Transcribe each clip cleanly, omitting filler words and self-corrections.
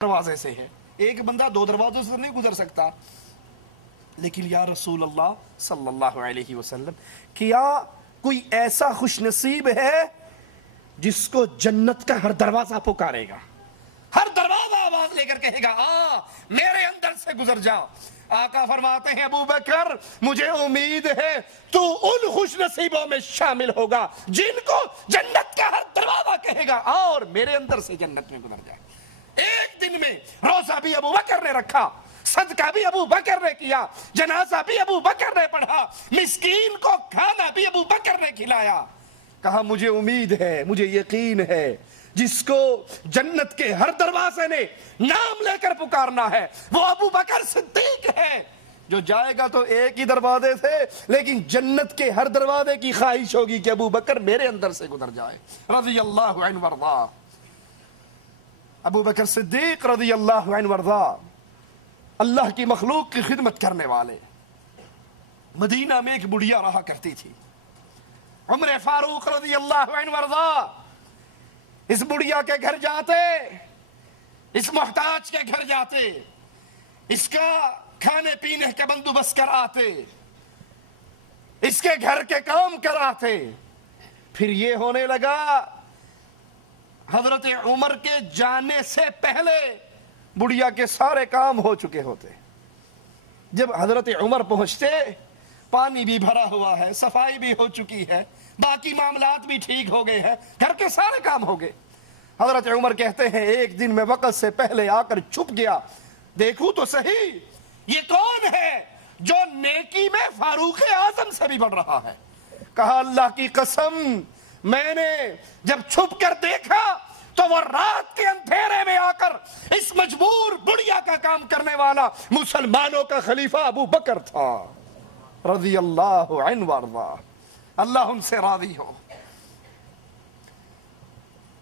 دروازے سے ہے، ایک بندہ دو دروازوں سے نہیں گزر سکتا. لیکن یا رسول اللہ صلی اللہ علیہ وسلم، کیا کوئی ایسا خوش نصیب ہے جس کو جنت کا ہر دروازہ پکارے گا، ہر دروازہ آواز لے کر کہے گا میرے اندر سے گزر جا؟ آقا فرماتے ہیں ابو بکر مجھے امید ہے تو ان خوش نصیبوں میں شامل ہوگا جن کو جنت کا ہر دروازہ کہے گا اور میرے اندر سے جنت میں گزر جائے. ایک دن میں روزہ بھی ابو بکر نے رکھا، صدقہ بھی ابو بکر نے کیا، جنازہ بھی ابو بکر نے پڑھا، مسکین کو کھانا بھی ابو بکر نے کھلایا. کہا مجھے امید ہے، مجھے یقین ہے جس کو جنت کے ہر دروازے نے نام لے کر پکارنا ہے وہ ابو بکر صدیق ہے، جو جائے گا تو ایک ہی دروازے سے لیکن جنت کے ہر دروازے کی خواہش ہوگی کہ ابو بکر میرے اندر سے گزر جائے. رضی اللہ عنہ وارضا. ابو بکر صدیق رضی اللہ عنہ وارضا اللہ کی مخلوق کی خدمت کرنے والے. مدینہ میں ایک بڑھیا رہا کرتی تھی، عمر فاروق رضی اللہ عنہ وارضا اس بڑھیا کے گھر جاتے، اس محتاج کے گھر جاتے، اس کا کھانے پینے کا بندوبست کر آتے، اس کے گھر کے کام کراتے. پھر یہ ہونے لگا حضرت عمر کے جانے سے پہلے بڑھیا کے سارے کام ہو چکے ہوتے. جب حضرت عمر پہنچتے پانی بھی بھرا ہوا ہے، صفائی بھی ہو چکی ہے، باقی معاملات بھی ٹھیک ہو گئے ہیں، گھر کے سارے کام ہو گئے. حضرت عمر کہتے ہیں ایک دن میں وقت سے پہلے آ کر چھپ گیا، دیکھوں تو صحیح یہ کون ہے جو نیکی میں فاروق اعظم سے بھی بڑھ رہا ہے. کہا اللہ کی قسم میں نے جب چھپ کر دیکھا تو وہ رات کے اندھیرے میں آ کر اس مجبور بڑھیا کا کام کرنے والا مسلمانوں کا خلیفہ ابو بکر تھا رضی اللہ عنہ وارضا. اللہ ان سے راضی ہو.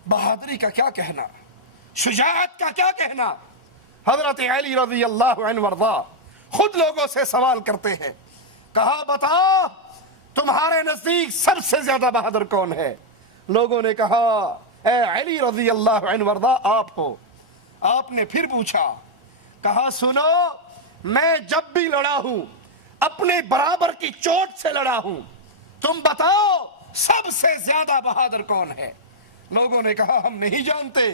بہادری کا کیا کہنا، شجاعت کا کیا کہنا. حضرت علی رضی اللہ عنہ وارضا خود لوگوں سے سوال کرتے ہیں، کہا بتا تمہارے نزدیک سب سے زیادہ بہادر کون ہے؟ لوگوں نے کہا اے علی رضی اللہ عنہ وارضا آپ ہو. آپ نے پھر پوچھا، کہا سنو میں جب بھی لڑا ہوں اپنے برابر کی چوٹ سے لڑا ہوں، تم بتاؤ سب سے زیادہ بہادر کون ہے؟ لوگوں نے کہا ہم نہیں جانتے.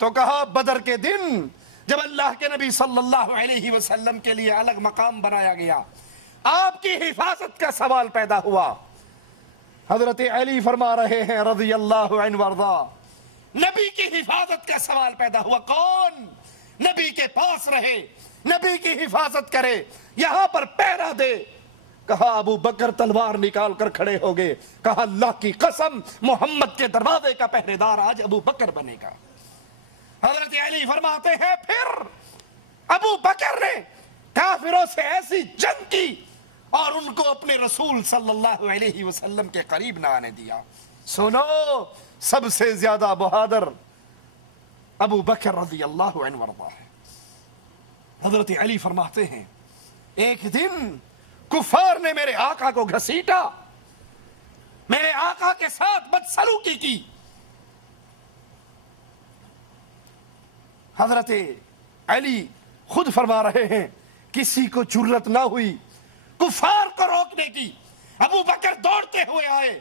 تو کہا بدر کے دن جب اللہ کے نبی صلی اللہ علیہ وسلم کے لیے الگ مقام بنایا گیا، آپ کی حفاظت کا سوال پیدا ہوا. حضرت علی فرما رہے ہیں رضی اللہ عنہ وارضا نبی کی حفاظت کا سوال پیدا ہوا، کون نبی کے پاس رہے، نبی کی حفاظت کرے، یہاں پر پہرا دے؟ کہا ابو بکر تلوار نکال کر کھڑے ہو گئے. کہا اللہ کی قسم محمد کے دروازے کا پہرے دار آج ابو بکر بنے گا. حضرت علی فرماتے ہیں پھر ابو بکر نے کافروں سے ایسی جنگ کی اور ان کو اپنے رسول صلی اللہ علیہ وسلم کے قریب نہ آنے دیا. سنو سب سے زیادہ بہادر ابو بکر رضی اللہ عنہ وارضا ہے. حضرت علی فرماتے ہیں ایک دن کفار نے میرے آقا کو گھسیٹا، میرے آقا کے ساتھ بدسلوکی کی. حضرت علی خود فرما رہے ہیں کسی کو جرأت نہ ہوئی کفار کو روکنے کی. ابو بکر دوڑتے ہوئے آئے،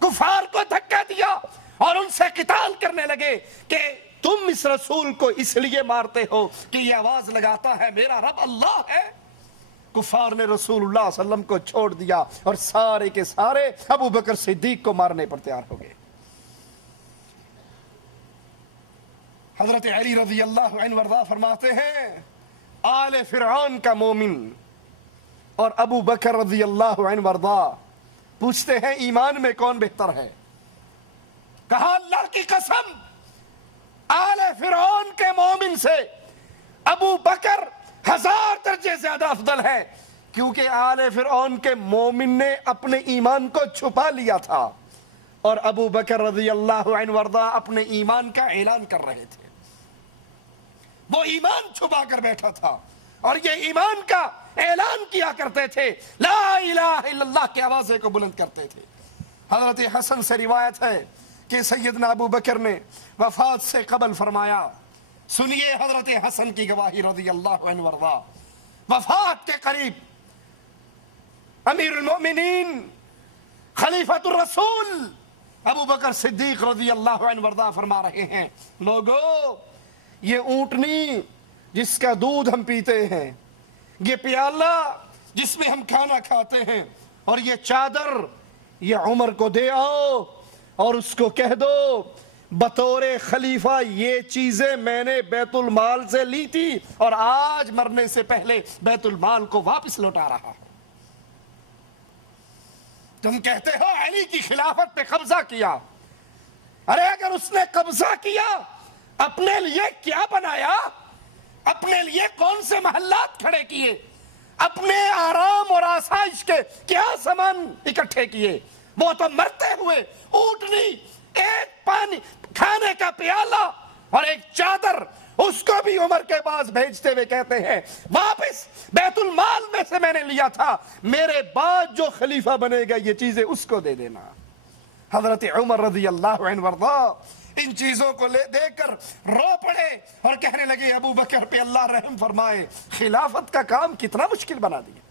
کفار کو دھکا دیا اور ان سے قتال کرنے لگے کہ تم اس رسول کو اس لیے مارتے ہو کہ یہ آواز لگاتا ہے میرا رب اللہ ہے. کفار نے رسول اللہ صلی اللہ علیہ وسلم کو چھوڑ دیا اور سارے کے سارے ابو بکر صدیق کو مارنے پر تیار ہو گئے. حضرت علی رضی اللہ عنہ وارضا فرماتے ہیں آل فرعون کا مومن اور ابو بکر رضی اللہ عنہ وارضا پوچھتے ہیں ایمان میں کون بہتر ہے؟ کہا اللہ کی قسم آل فرعون کے مومن سے ابو بکر 1000 درجے زیادہ افضل ہے، کیونکہ آل فرعون کے مومن نے اپنے ایمان کو چھپا لیا تھا اور ابو بکر رضی اللہ عنہ وارضا اپنے ایمان کا اعلان کر رہے تھے. وہ ایمان چھپا کر بیٹھا تھا اور یہ ایمان کا اعلان کیا کرتے تھے، لا الہ الا اللہ کی آوازیں کو بلند کرتے تھے. حضرت حسن سے روایت ہے کہ سیدنا ابو بکر نے وفات سے قبل فرمایا سنیے حضرت حسن کی گواہی رضی اللہ عنہ وارضا. وفات کے قریب امیر المؤمنین خلیفۃ الرسول ابو بکر صدیق رضی اللہ عنہ وارضا فرما رہے ہیں، لوگو یہ اونٹنی جس کا دودھ ہم پیتے ہیں، یہ پیالہ جس میں ہم کھانا کھاتے ہیں، اور یہ چادر یہ عمر کو دے آؤ اور اس کو کہہ دو بطور خلیفہ یہ چیزیں میں نے بیت المال سے لی تھی اور آج مرنے سے پہلے بیت المال کو واپس لوٹا رہا ہوں. تم کہتے ہو علی کی خلافت پہ قبضہ کیا. ارے اگر اس نے قبضہ کیا اپنے لیے کیا بنایا؟ اپنے لیے کون سے محلات کھڑے کیے؟ اپنے آرام اور آسائش کے کیا سامان اکٹھے کیے؟ وہ تو مرتے ہوئے اونٹنی، ایک پانی کھانے کا پیالہ اور ایک چادر، اس کو بھی عمر کے پاس بھیجتے ہوئے کہتے ہیں واپس بیت المال میں سے میں نے لیا تھا، میرے بعد جو خلیفہ بنے گا یہ چیزیں اس کو دے دینا. حضرت عمر رضی اللہ عنہ وارضا ان چیزوں کو دیکھ کر رو پڑے اور کہنے لگے ابو بکر پہ اللہ رحم فرمائے، خلافت کا کام کتنا مشکل بنا دیا.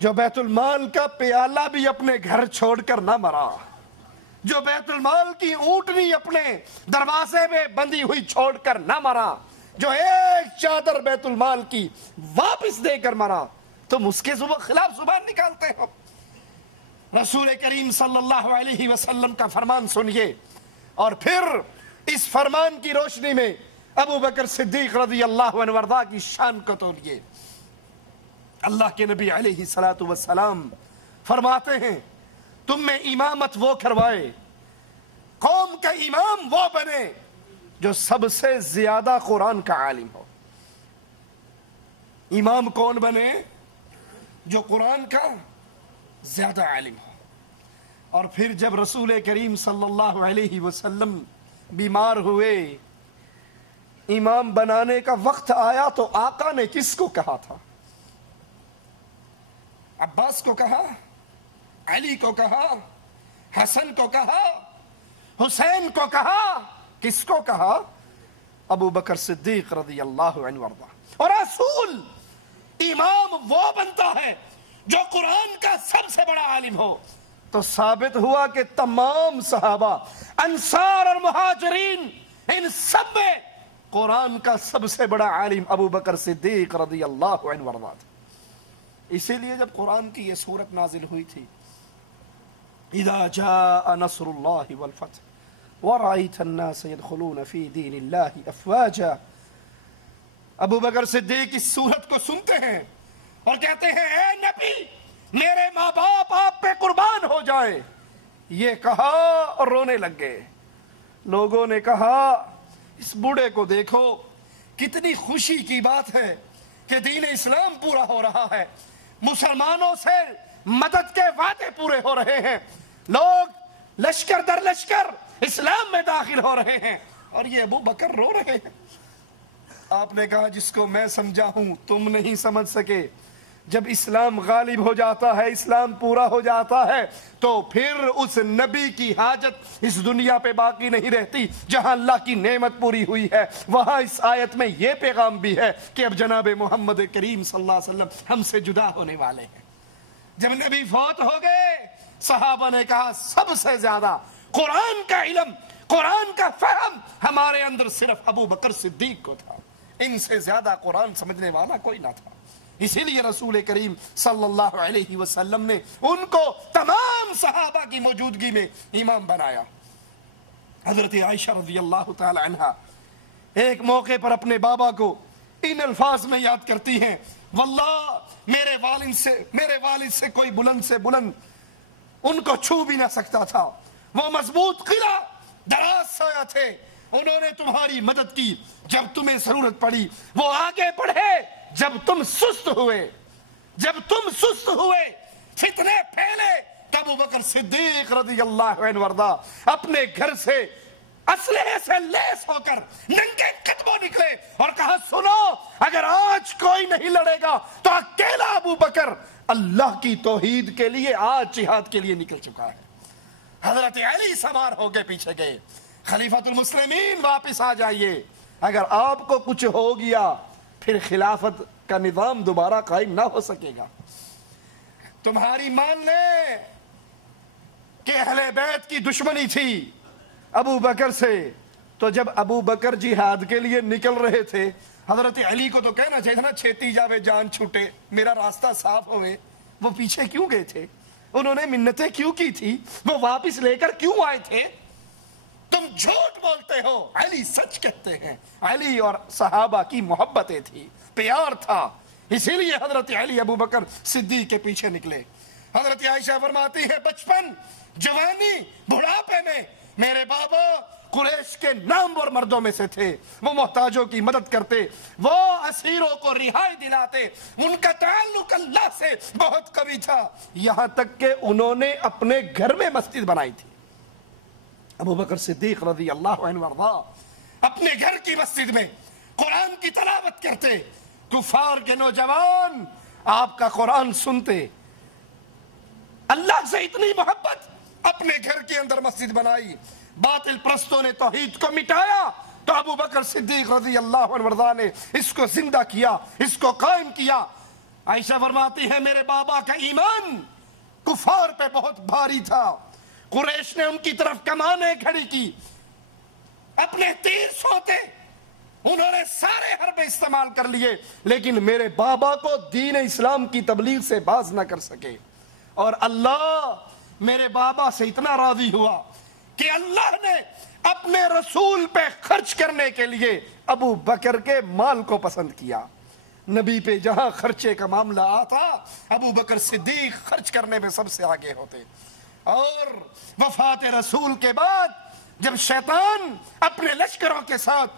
جو بیت المال کا پیالہ بھی اپنے گھر چھوڑ کر نہ مرا، جو بیت المال کی اونٹنی اپنے دروازے میں بندی ہوئی چھوڑ کر نہ مرا، جو ایک چادر بیت المال کی واپس دے کر مرا، تم اس کے خلاف زبان نکالتے ہو. رسول کریم صلی اللہ علیہ وسلم کا فرمان سنیے اور پھر اس فرمان کی روشنی میں ابو بکر صدیق رضی اللہ عنہ وارضا کی شان کو تولیے. اللہ کے نبی علیہ الصلوۃ والسلام فرماتے ہیں تم میں امامت وہ کروائے، قوم کا امام وہ بنے جو سب سے زیادہ قرآن کا عالم ہو. امام کون بنے؟ جو قرآن کا زیادہ عالم ہو. اور پھر جب رسول کریم صلی اللہ علیہ وسلم بیمار ہوئے، امام بنانے کا وقت آیا تو آقا نے کس کو کہا تھا؟ عباس کو کہا، علی کو کہا، حسن کو کہا، حسین کو کہا، کس کو کہا؟ ابو بکر صدیق رضی اللہ عنہ وارضا. اور رسول امام وہ بنتا ہے جو قرآن کا سب سے بڑا عالم ہو. تو ثابت ہوا کہ تمام صحابہ، انصار اور مہاجرین، ان سب میں قرآن کا سب سے بڑا عالم ابو بکر صدیق رضی اللہ عنہ وارضا تھا. اسی لیے جب قرآن کی یہ سورت نازل ہوئی تھی، اذا جاء نصر اللہ والفتح ورأيت الناس يدخلون في دين الله افواجا، ابو بکر صدیق اس سورت کو سنتے ہیں اور کہتے ہیں اے نبی میرے ماں باپ آپ پہ قربان ہو جائیں. یہ کہا اور رونے لگ گئے. لوگوں نے کہا اس بوڑھے کو دیکھو، کتنی خوشی کی بات ہے کہ دین اسلام پورا ہو رہا ہے، مسلمانوں سے مدد کے وعدے پورے ہو رہے ہیں، لوگ لشکر در لشکر اسلام میں داخل ہو رہے ہیں، اور یہ ابو بکر رو رہے ہیں. آپ نے کہا جس کو میں سمجھا ہوں تم نہیں سمجھ سکے. جب اسلام غالب ہو جاتا ہے، اسلام پورا ہو جاتا ہے، تو پھر اس نبی کی حاجت اس دنیا پہ باقی نہیں رہتی. جہاں اللہ کی نعمت پوری ہوئی ہے وہاں اس آیت میں یہ پیغام بھی ہے کہ اب جناب محمد کریم صلی اللہ علیہ وسلم ہم سے جدا ہونے والے ہیں. جب نبی فوت ہو گئے، صحابہ نے کہا سب سے زیادہ قرآن کا علم، قرآن کا فہم ہمارے اندر صرف ابو بکر صدیق کو تھا، ان سے زیادہ قرآن سمجھنے والا کوئی نہ تھا. اسی لیے رسول کریم صلی اللہ علیہ وسلم نے ان کو تمام صحابہ کی موجودگی میں امام بنایا. حضرت عائشہ رضی اللہ تعالی عنہ ایک موقع پر اپنے بابا کو ان الفاظ میں یاد کرتی ہیں، واللہ میرے والد سے کوئی بلند سے بلند ان کو چھو بھی نہ سکتا تھا. وہ مضبوط قلعہ دراز سایہ تھے، انہوں نے تمہاری مدد کی جب تمہیں ضرورت پڑی، وہ آگے بڑھے جب تم سست ہوئے. فتنے پھیلے تو ابو بکر صدیق رضی اللہ عنہ وارضا اپنے گھر سے اسلحے سے لیس ہو کر ننگے قدموں نکلے اور کہا سنو، اگر آج کوئی نہیں لڑے گا تو اکیلا ابو بکر اللہ کی توحید کے لیے آج جہاد کے لیے نکل چکا ہے. حضرت علی سوار ہو کے پیچھے گئے، خلیفۃ المسلمین واپس آ جائیے. اگر آپ کو کچھ ہو گیا پھر خلافت کا نظام دوبارہ قائم نہ ہو سکے گا۔ تمہاری مان لے کہ اہل بیت کی دشمنی تھی ابو بکر سے، تو جب ابو بکر جہاد کے لیے نکل رہے تھے حضرت علی کو تو کہنا چاہیے تھا نا چھیتی جاوے جان چھوٹے، میرا راستہ صاف ہوئے۔ وہ پیچھے کیوں گئے تھے؟ انہوں نے منتیں کیوں کی تھی؟ وہ واپس لے کر کیوں آئے تھے؟ تم جھوٹ بولتے ہو، علی سچ کہتے ہیں۔ علی اور صحابہ کی محبتیں تھی، پیار تھا، اسی لیے حضرت علی ابو بکر صدیق کے پیچھے نکلے۔ حضرت عائشہ فرماتی ہے بچپن، جوانی، بڑھاپے میں میرے بابا قریش کے نامور مردوں میں سے تھے، وہ محتاجوں کی مدد کرتے، وہ اسیروں کو رہائی دلاتے، ان کا تعلق اللہ سے بہت قوی تھا، یہاں تک کہ انہوں نے اپنے گھر میں مسجد بنائی تھی۔ ابو بکر صدیق رضی اللہ عنہ وارضا اپنے گھر کی مسجد میں قرآن کی تلاوت کرتے، کفار کے نوجوان آپ کا قرآن سنتے۔ اللہ سے اتنی محبت، اپنے گھر کے اندر مسجد بنائی۔ باطل پرستوں نے توحید کو مٹایا تو ابو بکر صدیق رضی اللہ عنہ وارضا نے اس کو زندہ کیا، اس کو قائم کیا۔ عائشہ فرماتی ہے میرے بابا کا ایمان کفار پہ بہت بھاری تھا، قریش نے ان کی طرف کمانیں کھڑی کی، اپنے تیر سوتے، انہوں نے سارے حربے استعمال کر لیے، لیکن میرے بابا کو دین اسلام کی تبلیغ سے باز نہ کر سکے۔ اور اللہ میرے بابا سے اتنا راضی ہوا کہ اللہ نے اپنے رسول پہ خرچ کرنے کے لیے ابو بکر کے مال کو پسند کیا۔ نبی پہ جہاں خرچے کا معاملہ آتا ابو بکر صدیق خرچ کرنے میں سب سے آگے ہوتے۔ اور وفات رسول کے بعد جب شیطان اپنے لشکروں کے ساتھ